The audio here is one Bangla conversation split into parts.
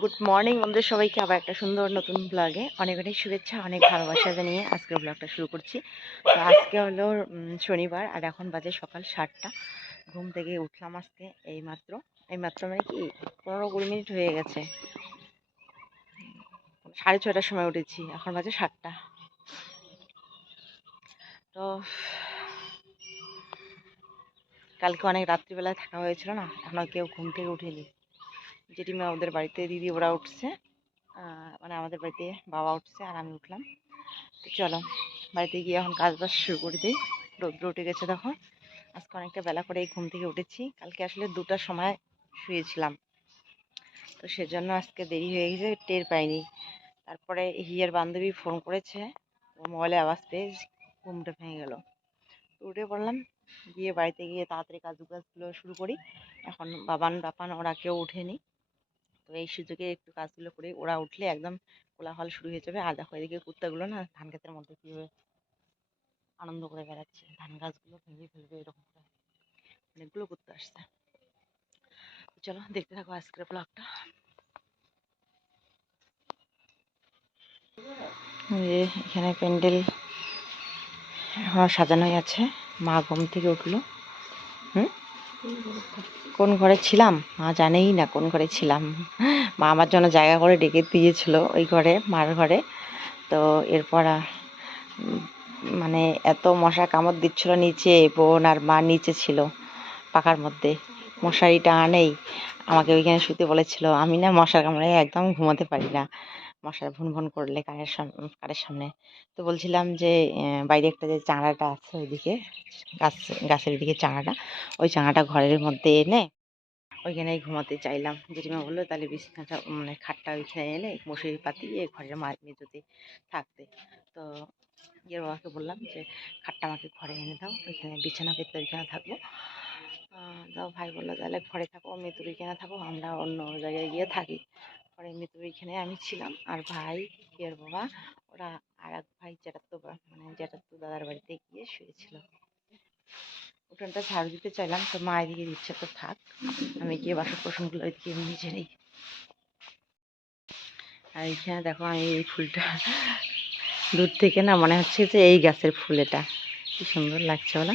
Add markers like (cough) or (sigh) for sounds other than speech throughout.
গুড মর্নিং বন্ধুদের সবাইকে আবার একটা সুন্দর নতুন ব্লগে অনেক অনেক শুভেচ্ছা, অনেক ভালোবাসা জানিয়ে আজকের ব্লগটা শুরু করছি। তো আজকে হলো শনিবার, আর এখন বাজে সকাল সাতটা। ঘুম থেকে উঠলাম আজকে এই মাত্র এই মাত্র মানে কি, পনেরো কুড়ি মিনিট হয়ে গেছে। সাড়ে ছটার সময় উঠেছি, এখন বাজে সাতটা। তো কালকে অনেক রাত্রিবেলায় থাকা হয়েছিল না এখনও কেউ ঘুম থেকে উঠেনি। জেঠিমা ওদের বাড়িতে, দিদি ওরা উঠছে। মানে আমাদের বাড়িতে বাবা উঠছে আর আমি উঠলাম। তো চলো, বাড়িতে গিয়ে এখন কাজ বাজ শুরু করে দিই। রোদ্র উঠে গেছে তখন। আজকে অনেকটা বেলা করে ঘুম থেকে উঠেছি। কালকে আসলে দুটার সময় শুয়েছিলাম। তো সেজন্য আজকে দেরি হয়ে গেছে, টের পাইনি। তারপরে হিয়ার বান্ধবী ফোন করেছে মোবাইলে আওয়াজ পেয়ে ঘুমটা ভেঙে গেল। তো উঠে পড়লাম, গিয়ে বাড়িতে গিয়ে তাড়াতাড়ি কাজ কাজগুলো শুরু করি। এখন বাবান, বাপান, ওরা কেউ ওঠেনি। তো এই সুযোগে একটু কাজগুলো করে ওরা উঠলে একদম কোলাহল শুরু হয়ে যাবে। আর দেখো এদিকে কুত্তাগুলো না ধান ক্ষেতের মধ্যে কীভাবে আনন্দ করে বেড়াচ্ছে। ধান গাছগুলো ভেঙে ফেলবে এরকম করে। অনেকগুলো কুত্তা আসছে। চলো দেখতে থাকো আজকের ব্লগটা। এখানে প্যান্ডেল সাজানোই আছে। মা ঘুম থেকে উঠল। হুম? কোন ঘরে ছিলাম? মা জানেই না কোন ঘরে ছিলাম। মা আমার জন্য জায়গা করে ডেকে দিয়েছিল ওই ঘরে, মার ঘরে। তো এরপর মানে এত মশা কামড় দিচ্ছিল নিচে, বোন আর মা নিচে ছিল পাকার মধ্যে। মশারি টাঙা নেই আমাকে ওইখানে শুতে বলেছিল, আমি না মশার কামড়ে একদম ঘুমাতে পারি না। মশার ভুন ভুন করলে কানের কানের সামনে। তো বলছিলাম যে বাইরে একটা যে চাঙড়াটা আছে ওইদিকে, গাছ, গাছের দিকে চাঙাটা ওই চাঙাটা ঘরের মধ্যে এনে ওইখানেই ঘুমাতে চাইলাম। জেঠিমা বলল, তাহলে বিছানাটা মানে খাটটা ওইখানে এনে মশারি পাতিয়ে ঘরের মা থাকতে। তো ইয়ের বাবাকে বললাম যে, খাটটা আমাকে ঘরে এনে দাও, ওইখানে বিছানা পেতে ওইখানে থাকব। তো ভাই বলল, তাহলে ঘরে থাকো মৃত্যুর ওইখানে থাকো আমরা অন্য জায়গায় গিয়ে থাকি। পরে মৃত্যুর ওইখানে আমি ছিলাম। আর ভাই ইয়ের বাবা? ওরা আর এক ভাই জ্যাঠাতো মানে জ্যাঠাতো দাদার বাড়িতে গিয়ে শুয়েছিল। উঠোনটা ঝাড়ু দিতে চাইলাম। তো মা এদিকে দিচ্ছে তো থাক। আমি গিয়ে বাসন কোসনগুলো এদিকে নিজে নেই। আর এখানে দেখো আমি এই ফুলটা দূর থেকে না, মনে হচ্ছে যে এই গাছের ফুল এটা। কি সুন্দর লাগছে বলো?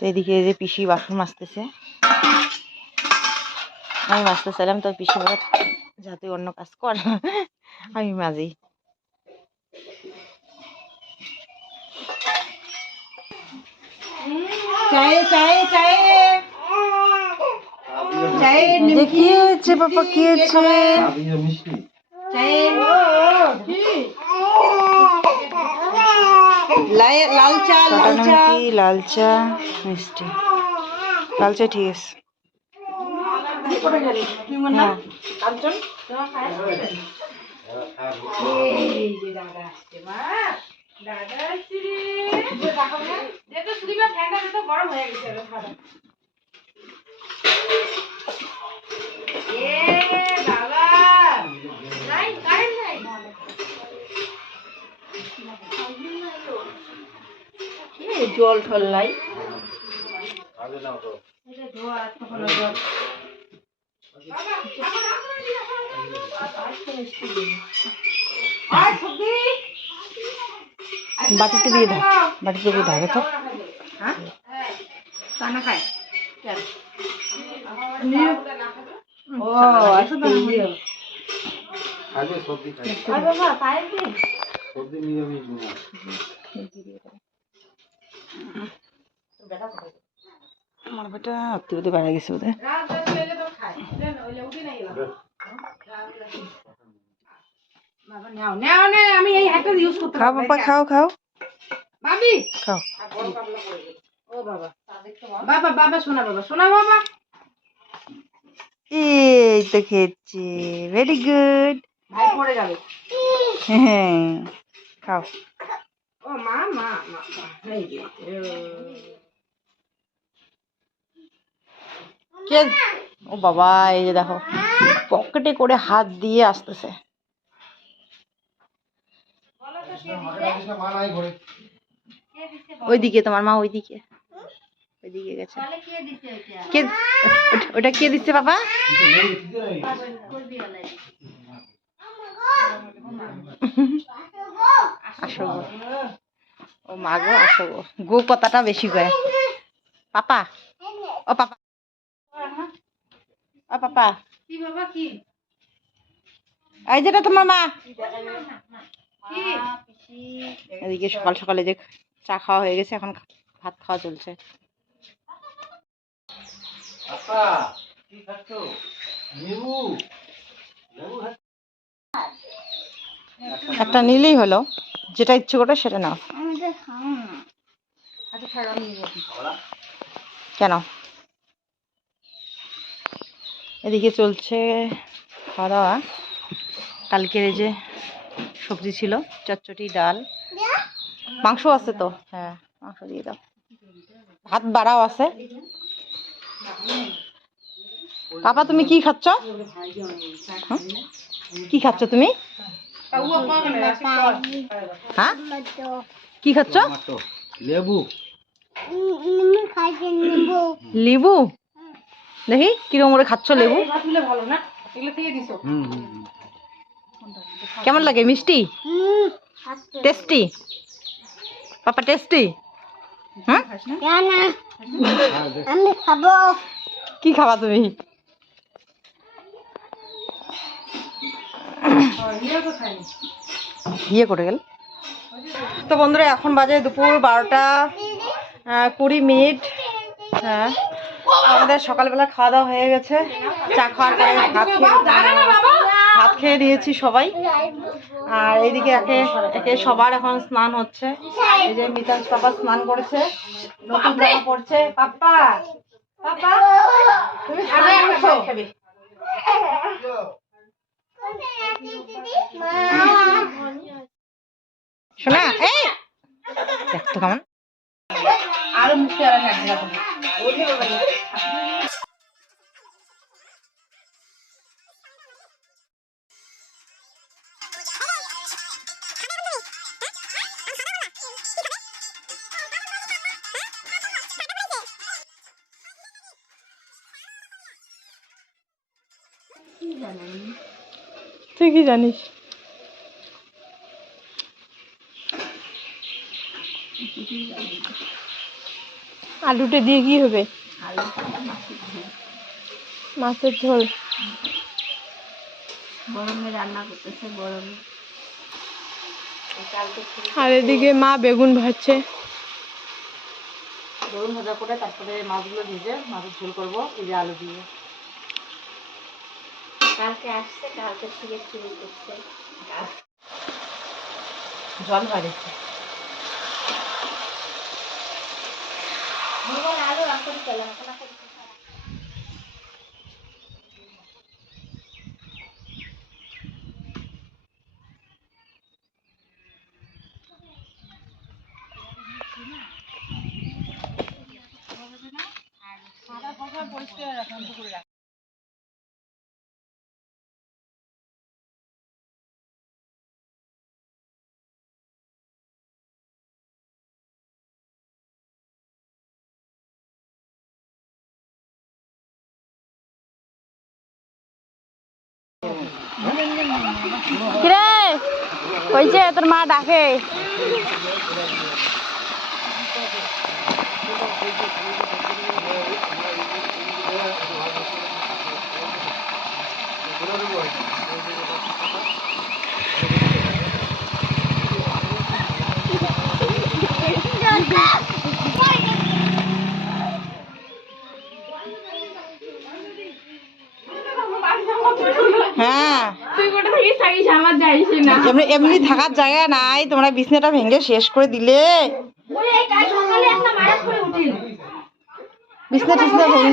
তো এদিকে এই যে পিসি বাসন মাজতেছে। আমি মাজতে চাইলাম তো পিসি বলে যাতে অন্য কাজ কর। আমি মাজি। চায়ে চায়ে চায়ে। চায়ে যে কি হয়েছে বাবা কি চায়ে লাল চা লাল চা লাল চা। মিষ্টি। লাল চা ঠিক আছে। কি মনে হয়? হ্যাঁ কাঞ্চন এই যে দাদা আসছে মা দাদা আসছে রে দেখো সুদীপা ফ্যানটা তো গরম হয়ে গেছে রে খাবার এ বাবা নাই কারেন্ট নাই এ জল ঠল নাই। এটা ধোয়া তখন জল আর সবজি বাটিতে দিয়ে দাও বাটিতে দিয়ে ঢাকে তো হ্যাঁ খায় ও আচ্ছা সবজি সবজি নিরামিষ আমার বেটা বেড়া গেছে খাও বাবা খাও খাও বাবা! বাবা। বাবা শোনা বাবা শোনা বাবা। এই তো খেয়েছি। ভেরি গুড ভাই পড়ে যাবে। হ্যাঁ খাও। ও মা মা মা। কে? ও বাবা এই যে দেখো পকেটে করে হাত দিয়ে আসতেছে। ওইদিকে তোমার মা ওইদিকে। ওইদিকে গেছে। কে ওটা- ওটা কে দিচ্ছে বাবা? আসো ও মা গো আসো গো। গো কথাটা বেশি কয় পাপা। ও পাপা। ও পাপা। কি বাবা কি? এই যেটা তোমার মা। কি এদিকে সকাল সকালে যে চা খাওয়া হয়ে গেছে এখন ভাত খাওয়া চলছে। একটা নিলেই হলো। যেটা ইচ্ছে করে সেটা নাও। কেন? এদিকে চলছে খাওয়া দাওয়া কালকের এই যে সবজি ছিল চচ্চটি ডাল। মাংস আছে তো? হ্যাঁ মাংস দিয়ে দাও। ভাত বাড়াও আছে। পাপা তুমি কি খাচ্ছ? কি খাচ্ছ তুমি? হ্যাঁ? কি খাচ্ছ? লেবু। লেবু? দেখি কিরম করে খাচ্ছ লেবু? ভাতগুলো ভালো না? এগুলো থেকে দিছো? হুম হুম হুম। কেমন লাগে? মিষ্টি? টেস্টি? Papa tasty? হ্যাঁ হ্যাঁ। কি খাবা তুমি? ইয়ে করে গেল। তো বন্ধুরা এখন বাজে দুপুর বারোটা কুড়ি মিনিট। হ্যাঁ আমাদের সকালবেলা খাওয়া দাওয়া হয়ে গেছে। চা খাওয়ার পরে ভাত খেয়ে ভাত খেয়ে নিয়েছি সবাই। আর এইদিকে একে একে সবার এখন স্নান হচ্ছে। এই যে মিতাজ পাপা স্নান করেছে নতুন জামা পড়ছে পাপা পাপা তুমি স্নান করছ? শোনা এই! দেখতো কেমন। আরও মুখে আর তুই কি জানিস? আলুটা দিয়ে কি হবে? মাছের ঝোল। গরমে রান্না করতেছে গরমে। আর এদিকে মা বেগুন ভাজছে। বেগুন ভাজা করে তারপরে মাছগুলো ভেজে মাছের ঝোল করব এই যে আলু দিয়ে। কালকে আসছে কালকে থেকে শুরু করছে। জল বাড়িছে ভুবন আলু এখন পেলাম এখন এখন কিরে? কইছে তোর মা ডাকে। হ্যাঁ তুই কোথা থেকে থাকিস আমার যাইস না এমনি এমনি থাকার জায়গা নাই তোমরা বিছনাটা ভেঙে শেষ করে দিলে। ওরে কাল সকালে একটা মারাত করে উঠিল। বিছনা টিছনা ভেঙে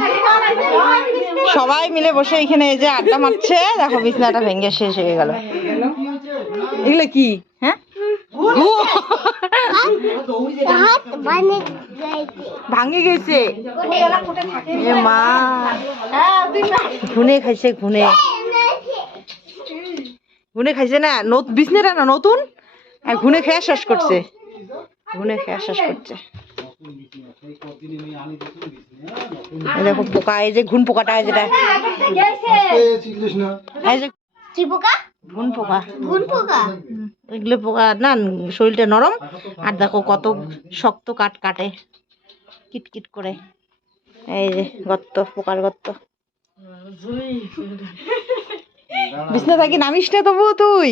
সবাই মিলে বসে এখানে এই যে আড্ডা মারছে দেখো বিছনাটা ভেঙে শেষ হয়ে গেল। এগুলো কি? হ্যাঁ? ভাঙে গেছে। মা। ঘুনে খাইছে ঘুনে। ঘুনে খাইছে না? নত- বিছনাটা না নতুন? আর ঘুনে খেয়ে শেষ করছে। ঘুনে খেয়ে শেষ করছে। দেখো পোকা এই যে ঘুন পোকাটা যেটা। ঘুন পোকা। ঘুন পোকা? এগুলো পোকা না শরীরটা নরম। আর দেখো কত শক্ত কাট কাটে। কিটকিট করে। এই যে গর্ত পোকার গর্ত। বিছনা থাকি নামিস না তবু তুই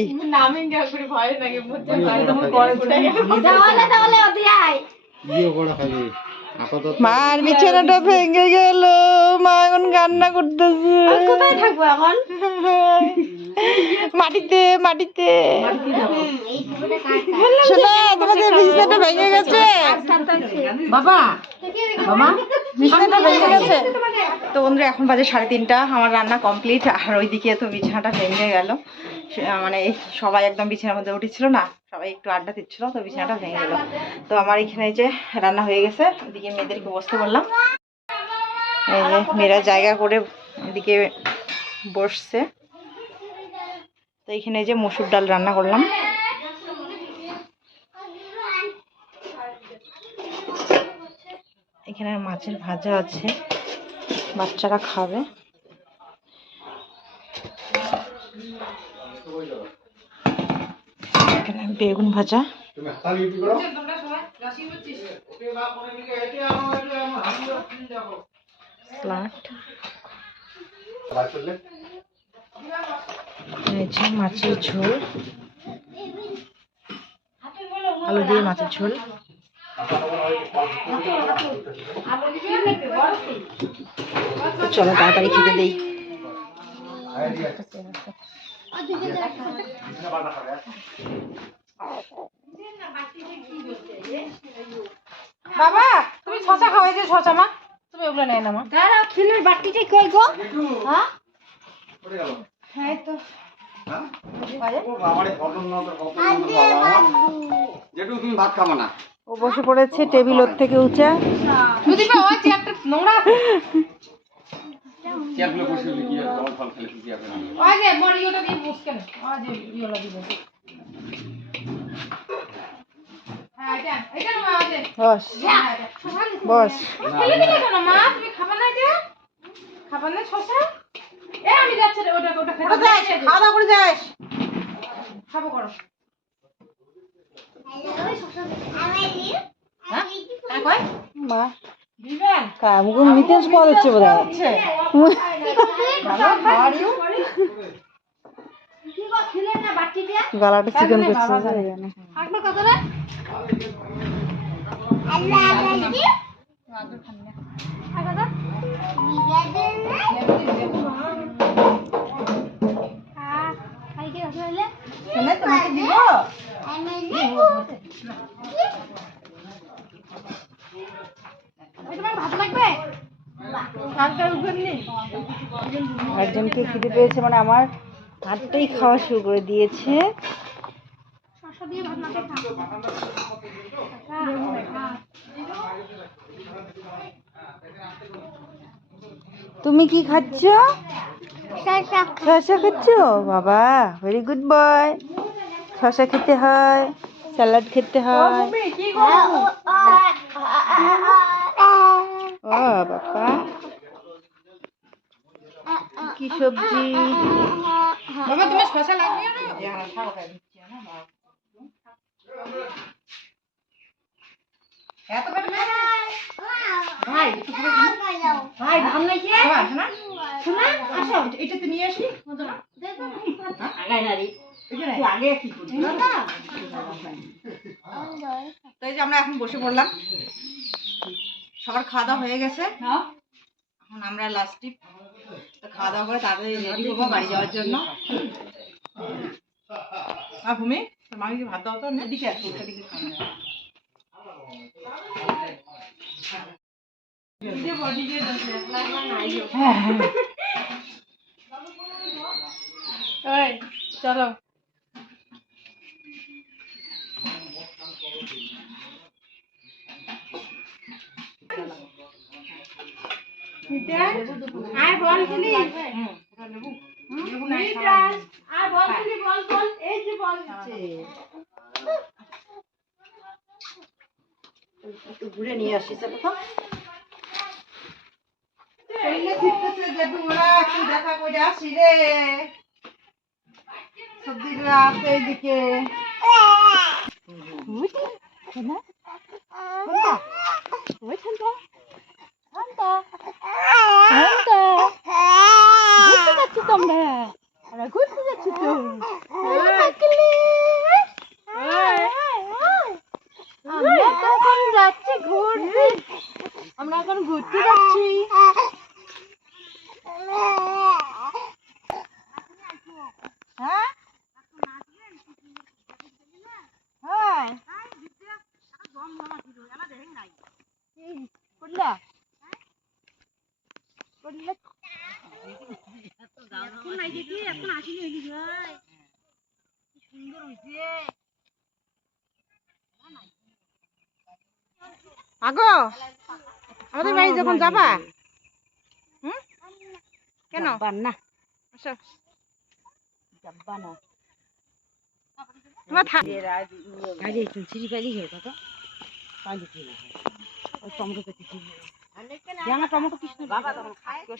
মার বিছানাটা ভেঙে গেল মা এখন কান্না করতেছে। কোথায় থাকব এখন? (laughs) মাটিতে মাটিতে। তোমাদের বিছনাটা ভেঙে গেছে। বাবা ভেঙে গেছে। তো বন্ধুরা, এখন বাজে সাড়ে তিনটা। আমার রান্না কমপ্লিট। আর ওইদিকে তো বিছানাটা ভেঙে গেল। মানে সবাই একদম বিছানার মধ্যে উঠেছিল না? সবাই একটু আড্ডা দিচ্ছিল, তো বিছানাটা ভেঙে গেল। তো আমার এখানে যে রান্না হয়ে গেছে। এদিকে মেয়েদেরকে বসতে বললাম। মেয়েরা জায়গা করে এদিকে বসছে। তো এখানে যে মসুর ডাল রান্না করলাম। এখানে মাছের ভাজা আছে, বাচ্চারা খাবে। এখানে বেগুন ভাজা। তুমি যে মাছের ঝোল। আলু দিয়ে মাছের ঝোল। চলো তাড়াতাড়ি খেতে দেই। বাবা তুমি শশা খাওয়াই যে শশা মা। তুমি ওগুলো নেয় না মা। দাঁড়াও খিলের বাটিটা কই গো। হ্যাঁ? হ্যাঁ তো। হ্যাঁ? ও না করে জেঠু তুমি ভাত খাবে না? ও বসে পড়েছে টেবিল ওর থেকে উঁচা। বসে হ্যাঁ বস। খাবে না না শশা? এ আমি যাচ্ছি রে, ওটা ওটা খেতে যাস খাওয়া দাওয়া করে যাস। খাব করো। মা। দিবেন কামগো মিতেশ পাওয়া যাচ্ছে বোধ হয় না গলাটা চিকেন করছে আল্লাহ একজনকে খিদে পেয়েছে মানে আমার হাতটাই খাওয়া শুরু করে দিয়েছে। তুমি কি খাচ্ছ? শসা। শসা খাচ্ছ? বাবা ভেরি গুড বয় শসা খেতে হয় স্যালাড খেতে হয়। ও বাবা। কি সবজি? বাবা তুমি শশা লাগবে এত পেট ভাই ভাই। ভাম নাকি শোনা শোনা আসো এটাতে নিয়ে আসি। তো যে আমরা এখন বসে পড়লাম। সবার খাওয়া দাওয়া হয়ে গেছে। এখন আমরা লাস্ট টিপ তো খাওয়া দাওয়া করে তাড়াতাড়ি রেডি হব বাড়ি যাওয়ার জন্য। আর ভূমি মামি ভাত দাও তো? এদিকে আসো ওটা দিকে চলো। আর বল বল খেলি বল বল। এই যে বল দিচ্ছে। একটু ঘুরে নিয়ে আসি চলো তো দেখা করে আসি রে সবজি আছে এদিকে আমরা এখন যাচ্ছি ঘুরতে আমরা এখন ঘুরতে যাচ্ছি হ্যাঁ হ্যাঁ করলা করলা এখন নাই দেখি এখন আসিনি হইলি ভাই কি সুন্দর হইছে আগো আমাদের বাড়ি যখন যাবা হুম কেন না আসো যাব্বা না তোমার থাক গাড়ি একটু ছিঁড়ি পাইলি হয়ে কত পাইলি কি না ওই টমেটো পেতেছি আমার টমেটো কৃষ্ণ বাবা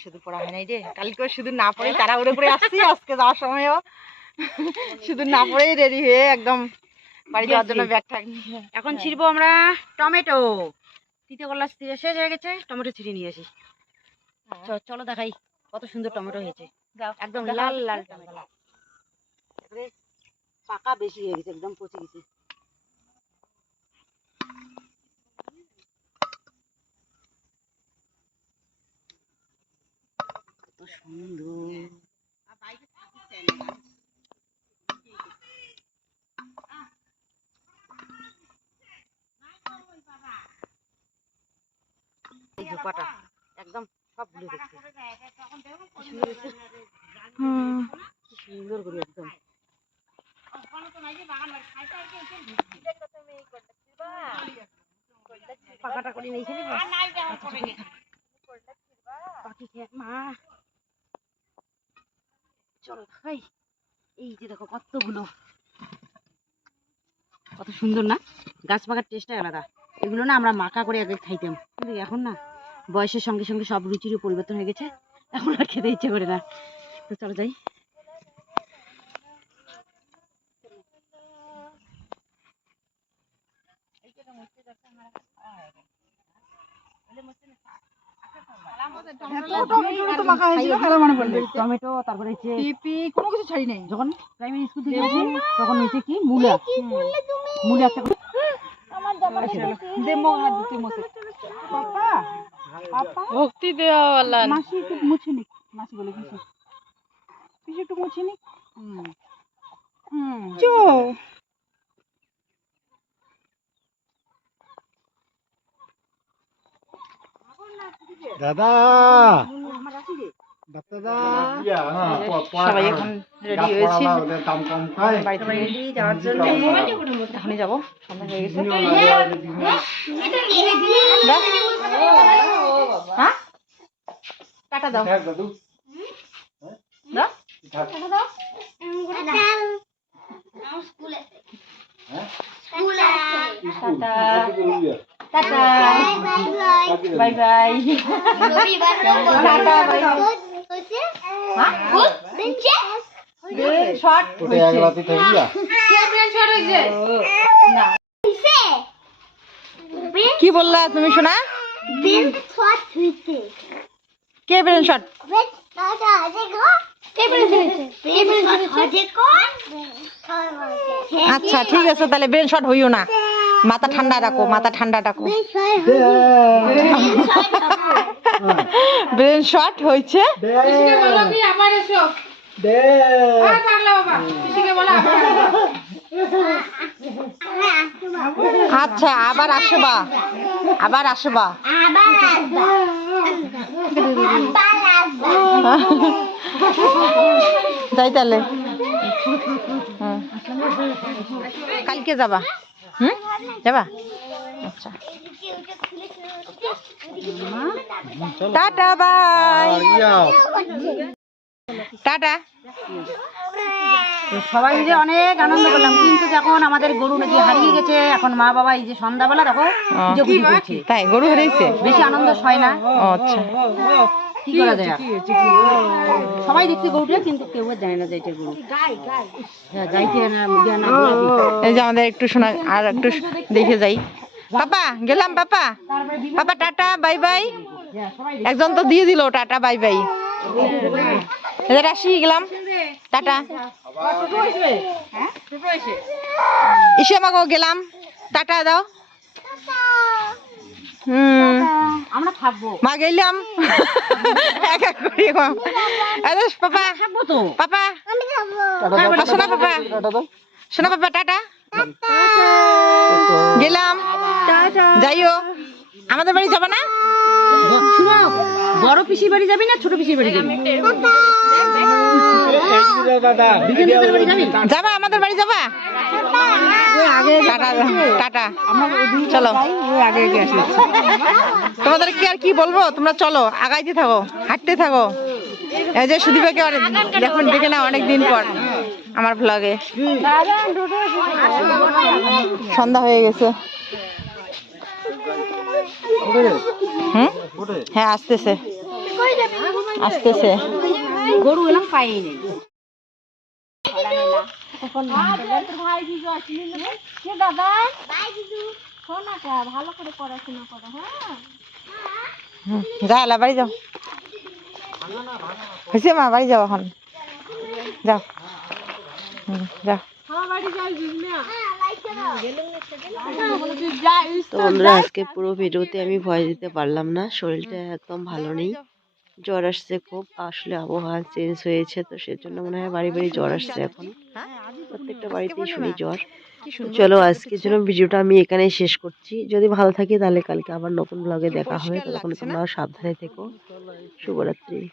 শুধু পড়া হয় নাই রে। কালকেও শুধু না পড়ে তারা উড়ে পড়ে আসছি আজকে যাওয়ার সময়ও। শুধু না পড়েই রেডি হয়ে একদম বাড়ি যাওয়ার জন্য ব্যাগ ঠ্যাগ এখন ছিড়বো আমরা টমেটো। তিতে ছিঁড়ে শেষ হয়ে গেছে টমেটো ছিঁড়ে নিয়ে আসি। চলো দেখাই কত সুন্দর টমেটো হয়েছে। একদম লাল লাল টমেটো। পাকা বেশি হয়ে গেছে একদম পচে গেছে। সুন্দর এই ঝোপাটা একদম সব ভুলে গেছে। সুন্দর করে একদম। পাকাটা করে নিয়েছি পাখি খেয়ে মা। চলো খাই এই যে দেখো কতগুলো। কত সুন্দর না? গাছ পাকার টেস্টটাই আলাদা। এগুলো না আমরা মাখা করে আগে খাইতাম। কিন্তু এখন না, বয়সের সঙ্গে সঙ্গে সব রুচিরও পরিবর্তন হয়ে গেছে। এখন আর খেতে ইচ্ছে করে না। তো চলো যাই। টমেটো তারপরে কোনো কিছু ছাড়ি নাই। যখন প্রাইমারি স্কুল থেকে তখন হয়েছে কি মূলা। মূলা একটা ভক্তি দেওয়া মাসি একটু মুছে নি মাসি বলে কিছু কিছু একটু মুছে নি হুম। হুম। দাদা। সবাই এখন রেডি হয়েছি। যাওয়ার জন্য। এখনই যাব সন্ধ্যা হয়ে গেছে। হ্যাঁ টাটা দাও। দাদু। দাও। টাটা। বাই বাই শর্ট কি বললা তুমি শোনা কে ব্রেন শট আচ্ছা ঠিক আছে তাহলে ব্রেন শট হইও না। মাথা ঠান্ডা রাখো মাথা ঠান্ডা রাখো। ব্রেন শট হয়েছে আচ্ছা আবার আসবা। আবার আসবা। যাই তাহলে। কালকে যাবা? হুম? যাবা? আচ্ছা। Tata bye. টাটা। সবাই মিলে অনেক আনন্দ করলাম। কিন্তু যখন আমাদের গরু নাকি হারিয়ে গেছে। এখন মা বাবা এই যে সন্ধ্যাবেলা দেখো তাই গরু হারিয়েছে? বেশি আনন্দ হয় না। আচ্ছা। কি করা যায়? সবাই দেখছে গরুটা কিন্তু কেউ জানে না যে এটা গরু। হ্যাঁ গাইতে না। এই যে আমাদের একটু শোনা আর একটু দেখে যাই। পাপা গেলাম papa. Papa tata bye bye. একজন তো দিয়ে দিল টাটা বাই বাই। এদের আসি গেলাম। টাটা। ইসে আমাকে গেলাম। টাটা দাও। আমরা মা গেলাম। এক এক করে আরে পাপা। তো। পাপা। শোনা পাপা। শোনা পাপা টাটা। গেলাম। যাইও আমাদের বাড়ি যাবে না? শুনো বড় পিসির বাড়ি যাবি না ছোট পিসির বাড়ি যাবি? যাবা? আমাদের বাড়ি যাবা? Tata tata. চলো। তোমাদের কি আর কি বলব? তোমরা চলো আগাইতে থাকো হাঁটতে থাকো। এই যে সুদীপাকে অনেক দেখুন দেখে না অনেক দিন পর আমার ভ্লগে সন্ধ্যা হয়ে গেছে। হুম? হ্যাঁ আসতেছে। আসতেছে। গরু এলাম পাইনি নেই দাদা শোন একটা ভালো করে পড়াশোনা করো হ্যাঁ? যা বাড়ি যাও। হয়েছে মা বাড়ি যাও এখন। যাও। যাও। তো বন্ধুরা আজকে পুরো ভিডিওতে আমি ভয় দিতে পারলাম না। শরীরটা একদম ভালো নেই। জ্বর আসছে খুব আসলে আবহাওয়া চেঞ্জ হয়েছে তো সেজন্য মনে হয় বাড়ি বাড়ি জ্বর আসছে এখন। প্রত্যেকটা বাড়িতেই শুনি জ্বর। চলো আজকের জন্য ভিডিওটা আমি এখানেই শেষ করছি। যদি ভালো থাকি তাহলে কালকে আবার নতুন ব্লগে দেখা হবে। তখন তোমরা সাবধানে থেকো। শুভরাত্রি।